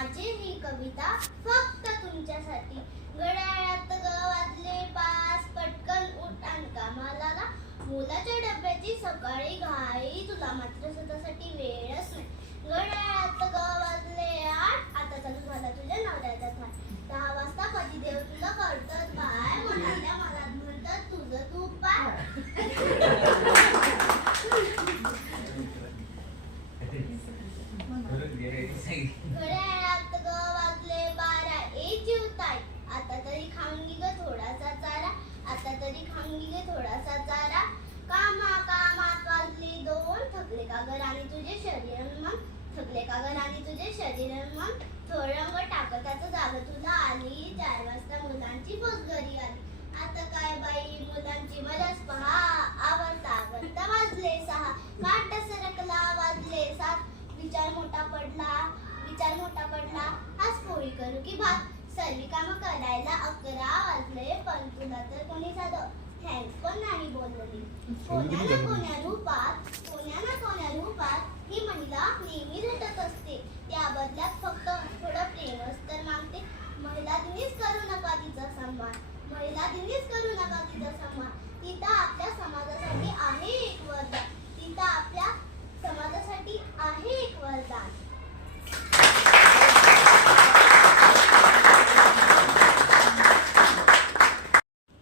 माझी ही कविता फक्त तुमच्यासाठी. घड्याळात वाजले 5, पटकन उठ आणि कामाला लाग. मुलाच्या डब्याची सकाळी घाई, तुला मात्र स्वतःसाठी वेळच नाही. घड्याळात वाजले 8, आता चालू झाला तुझ्या नवऱ्याचा थाट. 10 वाजता पतिदेव तुला करतात बाय, म्हणाल्या मला म्हणतात तुझं तू पाय. घड्याळात वाजले 12, जीव ताई, आता तरी खाऊन ग थोडासा चारा. आता तरी खाऊन ग थोडासा चारा. कामात वाजली 2, थकले का ग राणी तुझे शरीर मन. थकले का ग राणी तुझे शरीर मन. थोडंग टाकताच जाग तुला आली. 4 वाजता मुलांची बस घरी आली. आता काय बाई मुलांची मलाच पहा. आवरता वाजले 6, काट सरकला वाजले 7. विचार मोठा पडला आज पोळी करू की भात. सर्वी कामं करायला 11 वाजले, पण तुला तर कोणी साधं थँक्स पण नाही बोलली. कोण्या ना कोण्या रूपात ही महिला नेहमी भेटत असते. त्या बदल्यात फक्त थोडं प्रेमच तर मागते. महिला दिनीच करू नका तिचा सन्मान. तिथं आपल्या समाजासाठी आहे एक वरदान.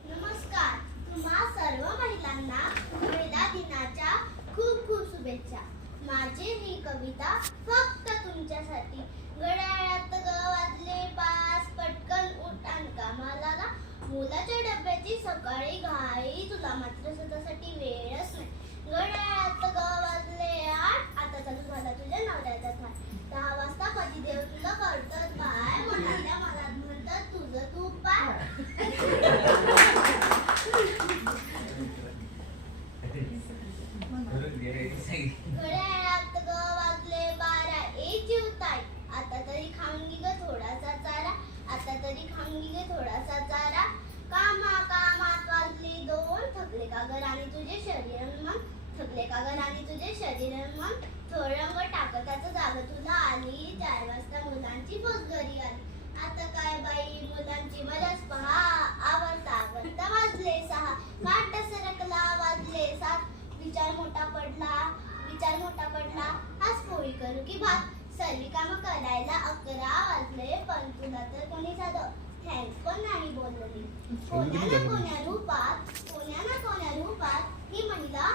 नमस्कार, तुम्हा सर्व महिलांना महिला दिनाच्या खूप खूप शुभेच्छा. माझी ही कविता फक्त तुमच्यासाठी. घड्याळात वाजले 5, पटकन उठ आणि कामाला लाग. मुलाच्या डब्याची सकाळी घाई, तुला मात्र स्वतःसाठी वेळच नाही. घड्याळात वाजले 8, आता चालू झाला तुझ्या नवऱ्याचा थाट. 10 वाजता पतिदेव तुला करतात बाय, म्हणाल्या मला म्हणतात तुझं तू पाय. घड्याळात वाजले 12, जीव ताई, आता तरी खाऊन ग थोडासा चारा. आता तरी खाऊन ग थोडासा चारा. कामात वाजली 2, थकले का ग राणी तुझे शरीर मन. थकले का ग राणी तुझे शरीर मन. थोडंग टाकताच जाग तुला आली. 4 वाजता मुलांची बस घरी आली. आता काय बाई मुलांची मलाच पहा. आवरता वाजले 6, काट सरकला वाजले 7. विचार मोठा पडला आज पोळी करू की भात. सर्वी कामं करायला 11 वाजले, पण तुला तर कोणी साधं थँक्स पण नाही बोलली. कोण्या ना कोण्या रूपात ही महिला